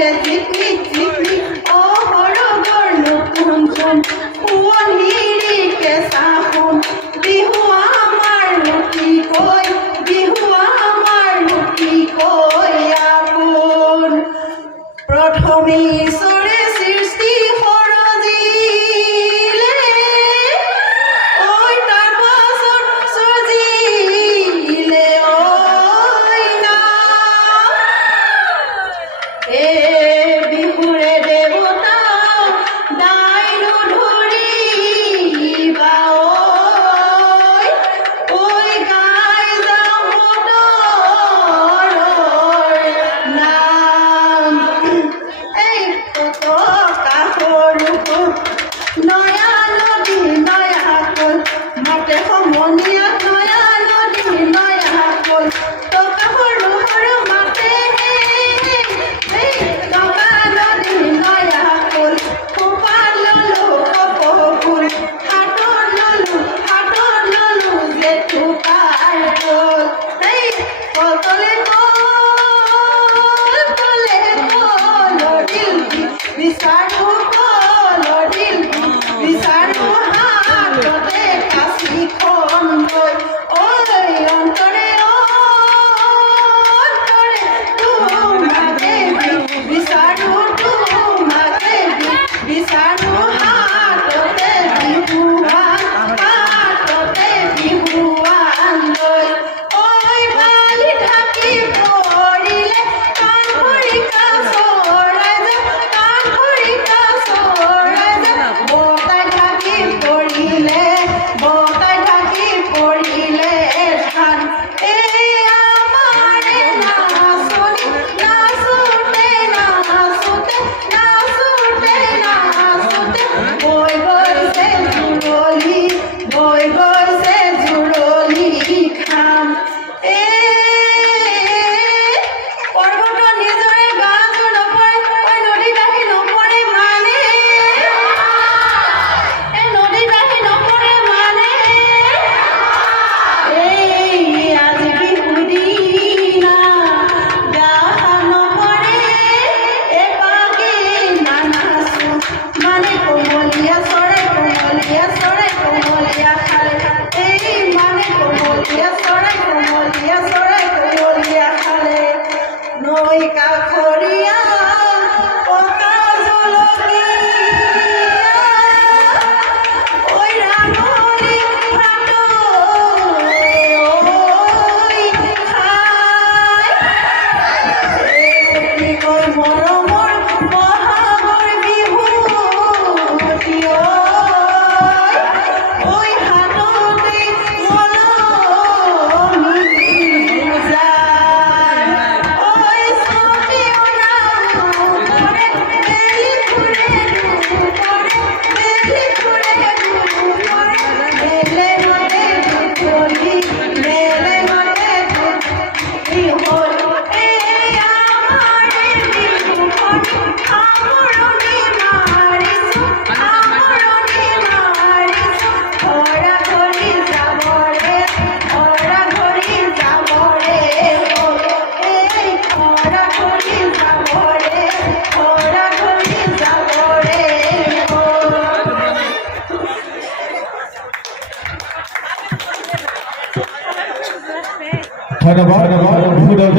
দিলে জিকমিক জিকমিক অ সৰগৰ নতুন চোন সোৱণশিৰি কেঁচা সোণ বিহু আমাৰ নুকি কৈ বিহু আমাৰ নুকি কৈ আপোন প্ৰথমে ঈশ্বৰে সৃষ্টি সৰজিলে ঐ তাৰ পাছত সজিলে ঐ নাম বিহুৰে দেৱতা দাইনো ধৰিবা ঐ গাই যাওঁ মটৰৰ নাম এই কত কাষৰো নয়া নদী নয়া কল মাতে সমনীয়াত নয়া নদী নয়া কল টকা সৰু সৰু মাতে টকা নদী নয়া কল খোপা ললো কপৌফুল হাতত ললো জেঠুকাৰ কল কতলে কলৰ দিল বিচাৰো কলৰ দিল বিচাৰো হাততে কাঁচিখন লৈ ঐ অন্তৰে তোমাকে বিচাৰো তোমাকে বিচাৰো হাততে বিহুৱান লৈ ঐ বালি ঢাকি পৰিলে কাণ খৰিকা চৰাই যায় কাণ খৰিকা চৰাই যায় বতাই ঢাকি পৰিলে ধান এই আমাৰে নাচনি নাচোতে বৈ গৈছে জুৰলি খাম পৰ্বতৰ নিজৰে গাজো নপৰে ঐ নদী বাঢ়ি নপৰে মানে নদী বাঢ়ি নপৰে মানে আজি বিহু দিনা গা নপৰে এপাকে নানাচো মানে কোমলীয়া চৰাই কোমলীয়া খালে মানে কোমলীয়া চৰাই কোমলীয়া খালে নৈ কাষৰীয়া পকা জলকীয়া ঐ ৰাঙলী ভাটৌৱে কৈ মৰমৰ বহাগৰ বিহুটি ঐ হাততে মলমি পূজান ঐ ছটিয়না কৰে বেলি ফুৰে বেলে মতে ধুলি বেলে মতে ধুলি হ'ল আমাৰে বিহুখন সামৰণি মাৰিছো ঘৰা ঘৰি যাবৰে ঘৰা ঘৰি যাবৰে ধন্যবাদ।